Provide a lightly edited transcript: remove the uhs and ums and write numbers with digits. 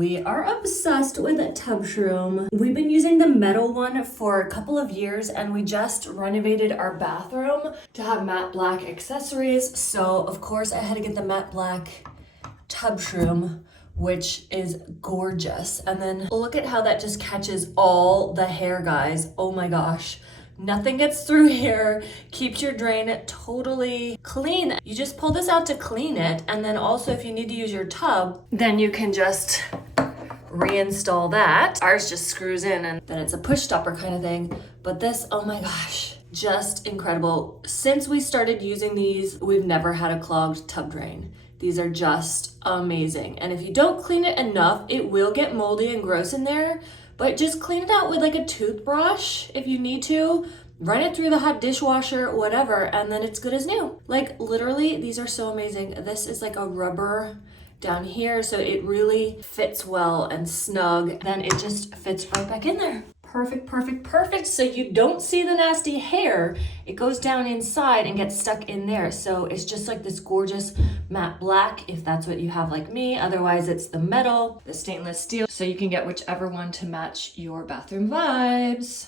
We are obsessed with TubShroom. We've been using the metal one for a couple of years and we just renovated our bathroom to have matte black accessories. So of course I had to get the matte black TubShroom, which is gorgeous. And then look at how that just catches all the hair, guys. Oh my gosh. Nothing gets through here, keeps your drain totally clean. You just pull this out to clean it. And then also if you need to use your tub, then you can just reinstall that. Ours just screws in and then it's a push stopper kind of thing. But this, oh my gosh, just incredible. Since we started using these, we've never had a clogged tub drain. These are just amazing. And if you don't clean it enough, it will get moldy and gross in there. But just clean it out with like a toothbrush if you need to. Run it through the hot dishwasher, whatever, and then it's good as new. Like literally, these are so amazing. This is like a rubber down here, so it really fits well and snug. Then it just fits right back in there. Perfect, perfect, perfect. So you don't see the nasty hair. It goes down inside and gets stuck in there. So it's just like this gorgeous matte black, if that's what you have like me. Otherwise it's the metal, the stainless steel. So you can get whichever one to match your bathroom vibes.